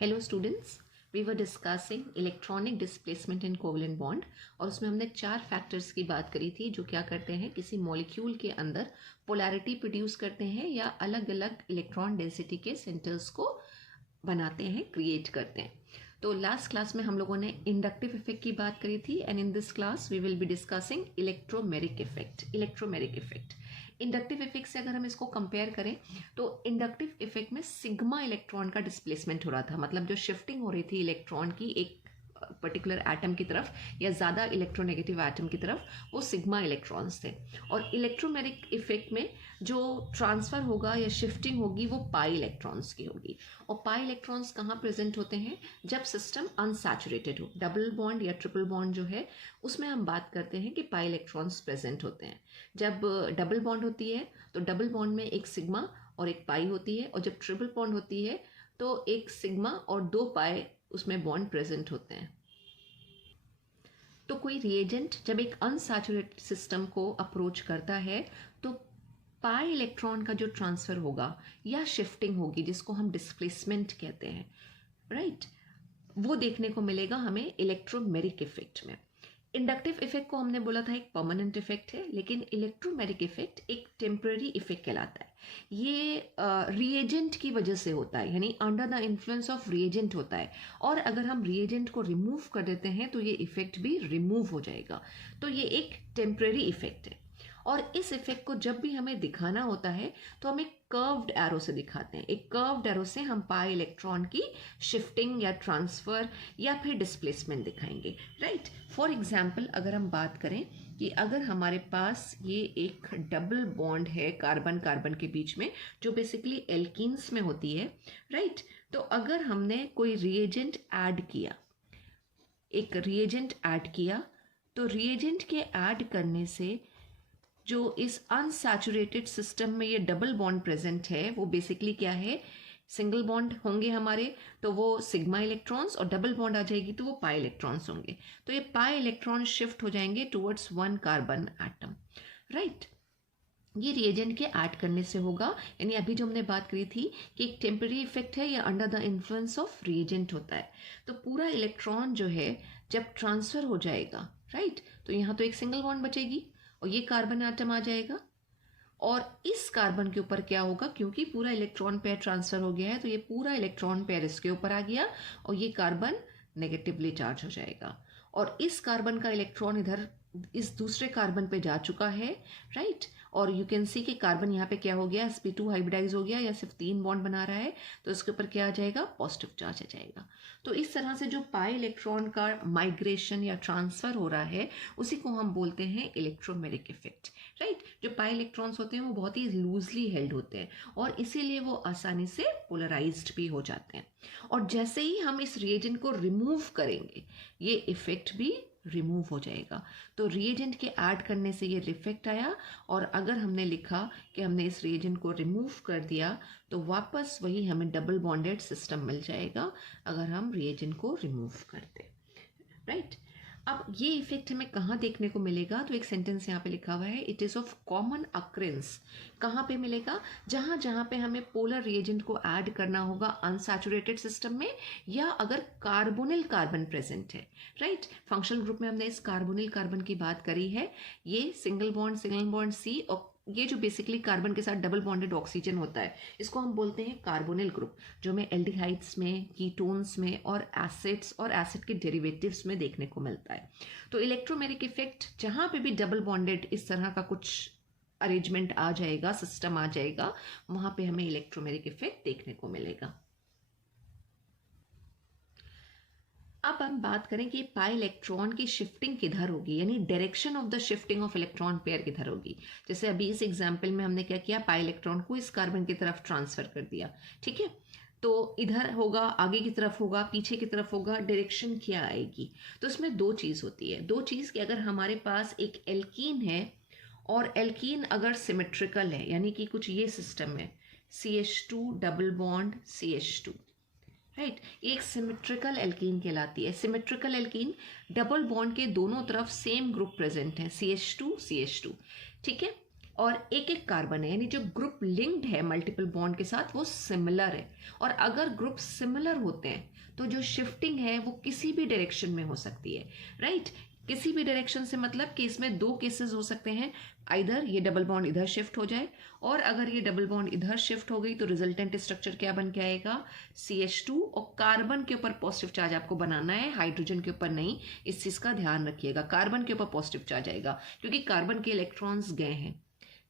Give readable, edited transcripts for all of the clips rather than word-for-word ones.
Hello students, we were discussing electronic displacement in covalent bond और उसमें हमने 4 factors की बात करी थी जो क्या करते हैं, किसी मॉलिक्यूल के अंदर पोलैरिटी प्रोड्यूस करते हैं या अलग अलग इलेक्ट्रॉन डेंसिटी के सेंटर्स को बनाते हैं, क्रिएट करते हैं। तो लास्ट क्लास में हम लोगों ने इंडक्टिव इफेक्ट की बात करी थी and in this class we will be discussing electromeric effect. Inductive effect से अगर हम इसको कंपेयर करें तो इंडक्टिव इफेक्ट में सिग्मा इलेक्ट्रॉन का डिस्प्लेसमेंट हो रहा था, मतलब जो शिफ्टिंग हो रही थी इलेक्ट्रॉन की एक पर्टिकुलर एटम की तरफ या ज़्यादा इलेक्ट्रोनेगेटिव एटम की तरफ, वो सिग्मा इलेक्ट्रॉन्स थे। और इलेक्ट्रोमेरिक इफेक्ट में जो ट्रांसफ़र होगा या शिफ्टिंग होगी वो पाई इलेक्ट्रॉन्स की होगी। और पाई इलेक्ट्रॉन्स कहाँ प्रेजेंट होते हैं? जब सिस्टम अनसैचुरेटेड हो, डबल बॉन्ड या ट्रिपल बॉन्ड जो है उसमें हम बात करते हैं कि पाई इलेक्ट्रॉन्स प्रेजेंट होते हैं। जब डबल बॉन्ड होती है तो डबल बॉन्ड में एक सिग्मा और एक पाई होती है, और जब ट्रिपल बॉन्ड होती है तो एक सिग्मा और 2 पाई उसमें बॉन्ड प्रेजेंट होते हैं। तो कोई रिएजेंट जब एक अनसैचुरेटेड सिस्टम को अप्रोच करता है तो पाई इलेक्ट्रॉन का जो ट्रांसफर होगा या शिफ्टिंग होगी, जिसको हम डिस्प्लेसमेंट कहते हैं, राइट, वो देखने को मिलेगा हमें इलेक्ट्रोमेरिक इफेक्ट में। इंडक्टिव इफेक्ट को हमने बोला था एक परमानेंट इफेक्ट है, लेकिन इलेक्ट्रोमेरिक इफेक्ट एक टेम्पररी इफेक्ट कहलाता है। ये रिएजेंट की वजह से होता है, यानी under the influence of reagent होता है, और अगर हम रिएजेंट को रिमूव कर देते हैं तो ये इफेक्ट भी रिमूव हो जाएगा। तो ये एक टेम्पररी इफेक्ट है। और इस इफेक्ट को जब भी हमें दिखाना होता है तो हम एक कर्व्ड एरो से दिखाते हैं। एक कर्व्ड एरो से हम पाई इलेक्ट्रॉन की शिफ्टिंग या ट्रांसफर या फिर डिस्प्लेसमेंट दिखाएंगे, राइट। फॉर एग्जांपल अगर हम बात करें कि अगर हमारे पास ये एक डबल बॉन्ड है कार्बन कार्बन के बीच में, जो बेसिकली एल्कीन्स में होती है, राइट। तो अगर हमने कोई रिएजेंट ऐड किया, एक रिएजेंट ऐड किया, तो रिएजेंट के ऐड करने से जो इस अनसैचुरेटेड सिस्टम में ये डबल बॉन्ड प्रेजेंट है, वो बेसिकली क्या है, सिंगल बॉन्ड होंगे हमारे तो वो सिग्मा इलेक्ट्रॉन्स, और डबल बॉन्ड आ जाएगी तो वो पाई इलेक्ट्रॉन्स होंगे। तो ये पाई इलेक्ट्रॉन शिफ्ट हो जाएंगे टुवर्ड्स 1 कार्बन एटम, राइट। ये रिएजेंट के ऐड करने से होगा, यानी अभी जो हमने बात करी थी कि एक टेम्पररी इफेक्ट है या under the influence of reagent होता है। तो पूरा इलेक्ट्रॉन जो है जब ट्रांसफर हो जाएगा, राइट, तो यहाँ तो एक सिंगल बॉन्ड बचेगी और ये कार्बन एटम आ जाएगा, और इस कार्बन के ऊपर क्या होगा, क्योंकि पूरा इलेक्ट्रॉन पेयर ट्रांसफर हो गया है तो ये पूरा इलेक्ट्रॉन पेयर इसके ऊपर आ गया और ये कार्बन नेगेटिवली चार्ज हो जाएगा, और इस कार्बन का इलेक्ट्रॉन इधर इस दूसरे कार्बन पे जा चुका है, राइट। और यू कैन सी कि कार्बन यहाँ पे क्या हो गया, sp2 हाइब्रिडाइज हो गया या सिर्फ 3 बॉन्ड बना रहा है, तो इसके ऊपर क्या आ जाएगा, पॉजिटिव चार्ज आ जाएगा। तो इस तरह से जो पाई इलेक्ट्रॉन का माइग्रेशन या ट्रांसफर हो रहा है उसी को हम बोलते हैं इलेक्ट्रोमेरिक इफेक्ट, राइट। जो पाई इलेक्ट्रॉन्स होते हैं वो बहुत ही लूजली हेल्ड होते हैं और इसीलिए वो आसानी से पोलराइज्ड भी हो जाते हैं। और जैसे ही हम इस रिएजेंट को रिमूव करेंगे ये इफेक्ट भी रिमूव हो जाएगा। तो रिएजेंट के ऐड करने से ये इफेक्ट आया, और अगर हमने लिखा कि हमने इस रिएजेंट को रिमूव कर दिया तो वापस वही हमें डबल बॉन्डेड सिस्टम मिल जाएगा अगर हम रिएजेंट को रिमूव करते, राइट। अब ये इफेक्ट हमें कहाँ देखने को मिलेगा, तो एक सेंटेंस यहाँ पे लिखा हुआ है, it is of common occurrence. कहाँ पे मिलेगा? जहाँ जहाँ पे हमें पोलर रिएजेंट को ऐड करना होगा अनसैचुरेटेड सिस्टम में, या अगर कार्बोनिल कार्बन प्रेजेंट है, राइट। फंक्शनल ग्रुप में हमने इस कार्बोनिल कार्बन की बात करी है। ये सिंगल बॉन्ड सी, और ये जो बेसिकली कार्बन के साथ डबल बॉन्डेड ऑक्सीजन होता है इसको हम बोलते हैं कार्बोनिल ग्रुप, जो हमें एल्डिहाइड्स में, कीटोन्स में और एसिड्स और एसिड के डेरिवेटिव्स में देखने को मिलता है। तो इलेक्ट्रोमेरिक इफेक्ट जहाँ पे भी डबल बॉन्डेड इस तरह का कुछ अरेंजमेंट आ जाएगा, सिस्टम आ जाएगा, वहाँ पे हमें इलेक्ट्रोमेरिक इफेक्ट देखने को मिलेगा। अब हम बात करें कि पाई इलेक्ट्रॉन की शिफ्टिंग किधर होगी, यानी direction of the shifting of electron pair किधर होगी। जैसे अभी इस एग्जांपल में हमने क्या किया, पाई इलेक्ट्रॉन को इस कार्बन की तरफ ट्रांसफर कर दिया, ठीक है। तो इधर होगा, आगे की तरफ होगा, पीछे की तरफ होगा, डायरेक्शन क्या आएगी। तो इसमें दो चीज़ होती है, दो चीज़ कि अगर हमारे पास एक एल्कीन है और एल्कीन अगर सिमेट्रिकल है, यानी कि कुछ ये सिस्टम है, CH2 double bond CH2, right, एक सिमेट्रिकल एल्कीन कहलाती है। सिमेट्रिकल एल्कीन डबल बॉन्ड के दोनों तरफ सेम ग्रुप प्रेजेंट है, CH2 CH2, ठीक है। और एक एक कार्बन है, यानी जो ग्रुप लिंक्ड है मल्टीपल बॉन्ड के साथ वो सिमिलर है। और अगर ग्रुप सिमिलर होते हैं तो जो शिफ्टिंग है वो किसी भी डायरेक्शन में हो सकती है, राइट। किसी भी डायरेक्शन से मतलब कि इसमें दो केसेस हो सकते हैं, आइदर ये डबल बॉन्ड इधर शिफ्ट हो जाए, और अगर ये डबल बॉन्ड इधर शिफ्ट हो गई तो रिजल्टेंट स्ट्रक्चर क्या बन के आएगा, CH2। और कार्बन के ऊपर पॉजिटिव चार्ज आपको बनाना है, हाइड्रोजन के ऊपर नहीं। इस चीज का ध्यान रखिएगा, कार्बन के ऊपर पॉजिटिव चार्ज आएगा क्योंकि कार्बन के इलेक्ट्रॉन्स गए हैं।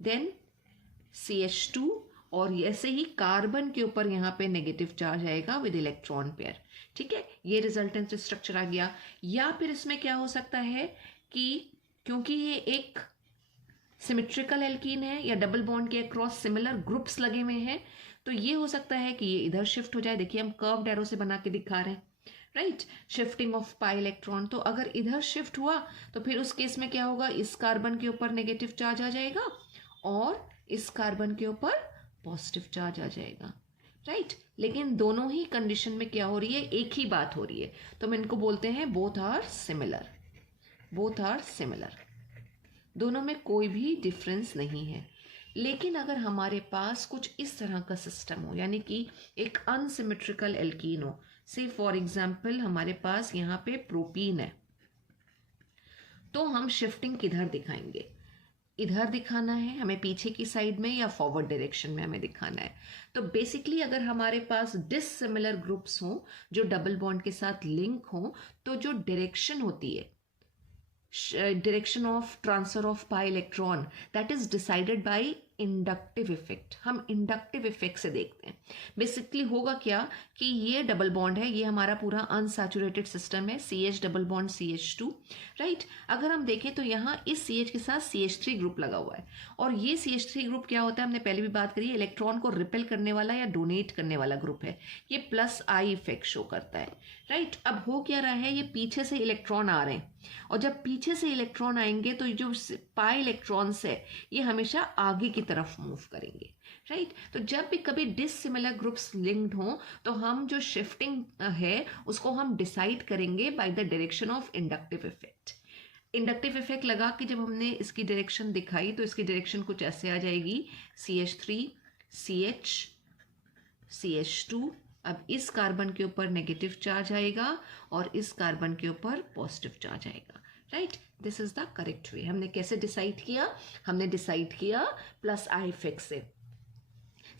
देन CH2, और ऐसे ही कार्बन के ऊपर यहाँ पे नेगेटिव चार्ज आएगा विद इलेक्ट्रॉन पेयर, ठीक है। ये रिजल्टेंट स्ट्रक्चर आ गया। या फिर इसमें क्या हो सकता है कि क्योंकि ये एक सिमेट्रिकल एल्कीन है या डबल बॉन्ड के अक्रॉस सिमिलर ग्रुप्स लगे हुए हैं, तो ये हो सकता है कि ये इधर शिफ्ट हो जाए। देखिए हम कर्व्ड एरो से बना के दिखा रहे हैं, right. Shifting of pi electron, तो अगर इधर शिफ्ट हुआ तो फिर उस केस में क्या होगा, इस कार्बन के ऊपर नेगेटिव चार्ज आ जाएगा और इस कार्बन के ऊपर पॉजिटिव चार्ज आ जाएगा, राइट। लेकिन दोनों ही कंडीशन में क्या हो रही है, एक ही बात हो रही है, तो हम इनको बोलते हैं both are similar, both are similar, दोनों में कोई भी डिफरेंस नहीं है। लेकिन अगर हमारे पास कुछ इस तरह का सिस्टम हो, यानी कि एक अनसिमेट्रिकल एल्कीन हो, से फॉर एग्जाम्पल हमारे पास यहाँ पे प्रोपीन है, तो हम शिफ्टिंग किधर दिखाएंगे, इधर दिखाना है हमें पीछे की साइड में या फॉरवर्ड डायरेक्शन में हमें दिखाना है। तो बेसिकली अगर हमारे पास डिससिमिलर ग्रुप्स हों जो डबल बॉन्ड के साथ लिंक हों, तो जो डायरेक्शन होती है, direction of transfer of pi electron, that is decided by inductive effect. हम इंडक्टिव इफेक्ट से देखते हैं। बेसिकली होगा क्या कि ये डबल बॉन्ड है, ये हमारा पूरा अनसैचुरेटेड सिस्टम है, CH double bond CH2, right. अगर हम देखें तो यहाँ इस CH के साथ CH3 ग्रुप लगा हुआ है, और ये CH3 ग्रुप क्या होता है, हमने पहले भी बात करी है, इलेक्ट्रॉन को रिपेल करने वाला या डोनेट करने वाला ग्रुप है। ये +I इफेक्ट शो करता है, राइट। अब हो क्या रहा है, ये पीछे से इलेक्ट्रॉन आ रहे हैं, और जब पीछे से इलेक्ट्रॉन आएंगे तो जो पाई इलेक्ट्रॉन्स है ये हमेशा आगे की तरफ मूव करेंगे, राइट। तो जब भी कभी डिससिमिलर ग्रुप्स लिंक्ड हों तो हम जो शिफ्टिंग है उसको हम डिसाइड करेंगे by the direction of inductive effect. Inductive effect लगा कि जब हमने इसकी डायरेक्शन दिखाई तो इसकी डायरेक्शन कुछ ऐसे आ जाएगी, CH3 CH CH2। अब इस कार्बन के ऊपर नेगेटिव चार्ज आएगा और इस कार्बन के ऊपर पॉजिटिव चार्ज आएगा, right. This is the correct way. हमने कैसे डिसाइड किया, हमने डिसाइड किया +I इफेक्ट से।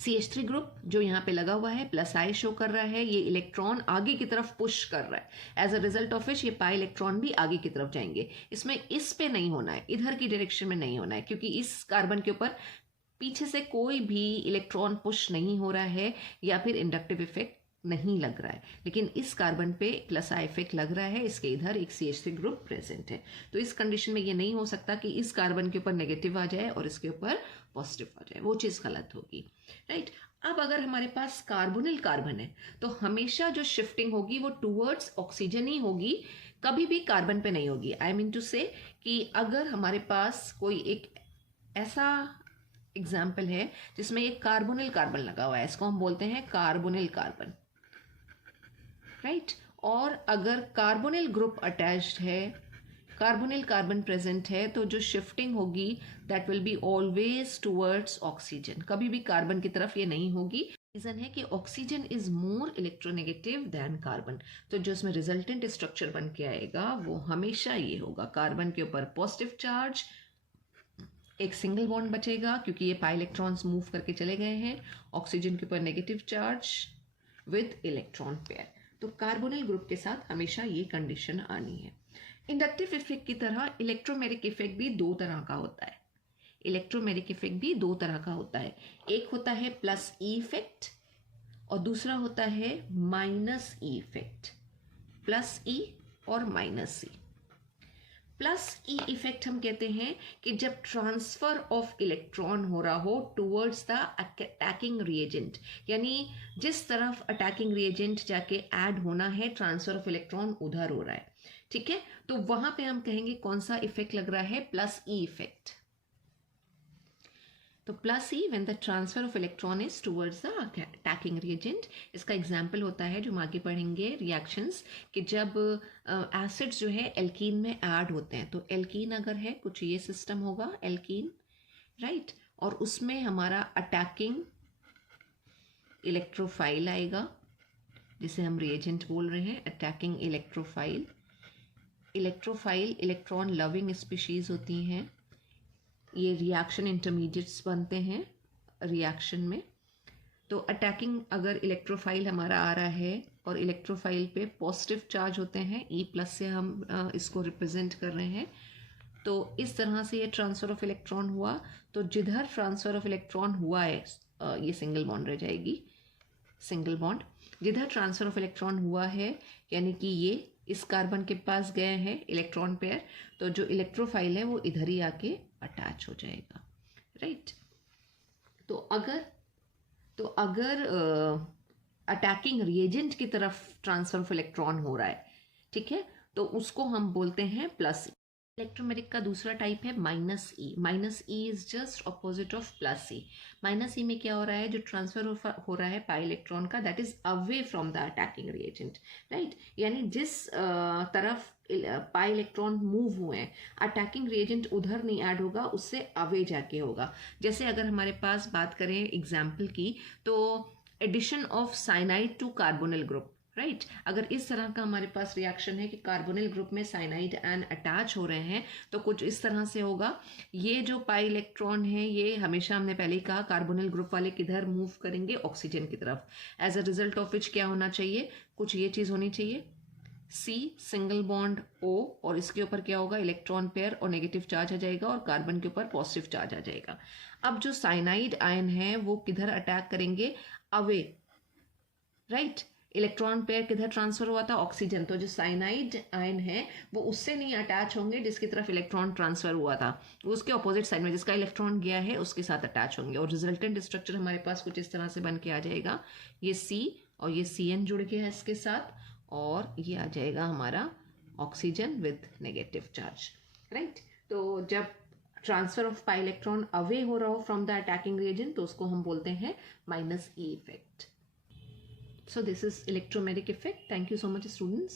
CH3 ग्रुप जो यहाँ पे लगा हुआ है +I शो कर रहा है, ये इलेक्ट्रॉन आगे की तरफ पुश कर रहा है, as a result of which ये पाई इलेक्ट्रॉन भी आगे की तरफ जाएंगे। इसमें इस पे नहीं होना है, इधर की डायरेक्शन में नहीं होना है, क्योंकि इस कार्बन के ऊपर पीछे से कोई भी इलेक्ट्रॉन पुश नहीं हो रहा है या फिर इंडक्टिव इफेक्ट नहीं लग रहा है। लेकिन इस कार्बन पे +I इफेक्ट लग रहा है, इसके इधर एक CH3 ग्रुप प्रेजेंट है। तो इस कंडीशन में ये नहीं हो सकता कि इस कार्बन के ऊपर नेगेटिव आ जाए और इसके ऊपर पॉजिटिव आ जाए, वो चीज़ गलत होगी, राइट। अब अगर हमारे पास कार्बोनिल कार्बन है तो हमेशा जो शिफ्टिंग होगी वो टूवर्ड्स ऑक्सीजन ही होगी, कभी भी कार्बन पे नहीं होगी। आई मीन टू से कि अगर हमारे पास कोई एक ऐसा एग्जाम्पल है जिसमें एक कार्बोनिल कार्बन लगा हुआ है, इसको हम बोलते हैं कार्बोनिल कार्बन, राइट। और अगर कार्बोनिल ग्रुप अटैच्ड है, कार्बोनिल कार्बन प्रेजेंट है, तो जो शिफ्टिंग होगी that will be always towards oxygen, कभी भी कार्बन की तरफ ये नहीं होगी। रीजन है कि oxygen is more electronegative than carbon, तो जो इसमें रिजल्टेंट स्ट्रक्चर बन के आएगा वो हमेशा ये होगा, कार्बन के ऊपर पॉजिटिव चार्ज, एक सिंगल बॉन्ड बचेगा क्योंकि ये पाई इलेक्ट्रॉन्स मूव करके चले गए हैं, ऑक्सीजन के ऊपर negative charge with electron pair. तो कार्बोनिल ग्रुप के साथ हमेशा ये कंडीशन आनी है। इंडक्टिव इफेक्ट की तरह इलेक्ट्रोमेरिक इफेक्ट भी दो तरह का होता है, इलेक्ट्रोमेरिक इफेक्ट भी दो तरह का होता है। एक होता है +E इफेक्ट और दूसरा होता है -E इफेक्ट, +E और -E। +E इफेक्ट हम कहते हैं कि जब ट्रांसफर ऑफ इलेक्ट्रॉन हो रहा हो टुवर्ड्स द अटैकिंग रिएजेंट, यानी जिस तरफ अटैकिंग रिएजेंट जाके ऐड होना है ट्रांसफर ऑफ इलेक्ट्रॉन उधर हो रहा है, ठीक है। तो वहां पे हम कहेंगे कौन सा इफेक्ट लग रहा है, +E इफेक्ट। तो +E when the transfer of electron is towards the attacking reagent. इसका एग्जाम्पल होता है जो हम आगे पढ़ेंगे रिएक्शंस, कि जब एसिड्स जो है एल्कीन में ऐड होते हैं, तो एल्कीन अगर है कुछ ये सिस्टम होगा, एल्कीन राइट। और उसमें हमारा अटैकिंग इलेक्ट्रोफाइल आएगा, जिसे हम रिएजेंट बोल रहे हैं, attacking electrophile. Electrophile electron loving species होती हैं, ये रिएक्शन इंटरमीडिएट्स बनते हैं रिएक्शन में। तो अटैकिंग अगर इलेक्ट्रोफाइल हमारा आ रहा है और इलेक्ट्रोफाइल पे पॉजिटिव चार्ज होते हैं, E+ से हम इसको रिप्रेजेंट कर रहे हैं, तो इस तरह से ये ट्रांसफर ऑफ इलेक्ट्रॉन हुआ। तो जिधर ट्रांसफर ऑफ इलेक्ट्रॉन हुआ है, ये सिंगल बॉन्ड रह जाएगी, सिंगल बॉन्ड। जिधर ट्रांसफर ऑफ इलेक्ट्रॉन हुआ है यानी कि ये इस कार्बन के पास गए हैं इलेक्ट्रॉन पेयर, तो जो इलेक्ट्रोफाइल है वो इधर ही आके अटैच हो जाएगा, राइट। तो अगर अटैकिंग रिएजेंट की तरफ ट्रांसफर ऑफ इलेक्ट्रॉन हो रहा है, ठीक है, तो उसको हम बोलते हैं प्लस। इलेक्ट्रोमेरिक का दूसरा टाइप है -E। -E is just opposite of +E। -E में क्या हो रहा है, जो ट्रांसफर हो रहा है पाई इलेक्ट्रॉन का, that is away from the attacking reagent, right. यानी जिस तरफ पाई इलेक्ट्रॉन मूव हुए हैं, अटैकिंग रिएजेंट उधर नहीं ऐड होगा, उससे अवे जाके होगा। जैसे अगर हमारे पास बात करें एग्जाम्पल की, तो addition of cyanide to carbonyl group, right. अगर इस तरह का हमारे पास रिएक्शन है कि कार्बोनिल ग्रुप में साइनाइड एंड अटैच हो रहे हैं, तो कुछ इस तरह से होगा। ये जो पाई इलेक्ट्रॉन है, ये हमेशा हमने पहले ही कहा कार्बोनिल ग्रुप वाले किधर मूव करेंगे, ऑक्सीजन की तरफ। As a result of which क्या होना चाहिए, कुछ ये चीज होनी चाहिए, C सिंगल बॉन्ड O, और इसके ऊपर क्या होगा, इलेक्ट्रॉन पेयर और नेगेटिव चार्ज आ जाएगा, और कार्बन के ऊपर पॉजिटिव चार्ज आ जाएगा। अब जो साइनाइड आयन है वो किधर अटैक करेंगे, अवे, राइट। इलेक्ट्रॉन पेयर किधर ट्रांसफर हुआ था, ऑक्सीजन, तो जो साइनाइड आयन है वो उससे नहीं अटैच होंगे जिसकी तरफ इलेक्ट्रॉन ट्रांसफर हुआ था, वो उसके ऑपोजिट साइड में जिसका इलेक्ट्रॉन गया है उसके साथ अटैच होंगे, और रिजल्टेंट स्ट्रक्चर हमारे पास कुछ इस तरह से बन के आ जाएगा। ये C और ये Cn जुड़ गया है इसके साथ, और ये आ जाएगा हमारा oxygen with negative charge, right. तो जब transfer of pi electron away हो रहा हो फ्रॉम द अटैकिंग रिएजेंट, तो उसको हम बोलते हैं -E effect. So this is electromagnetic effect. Thank you so much, students.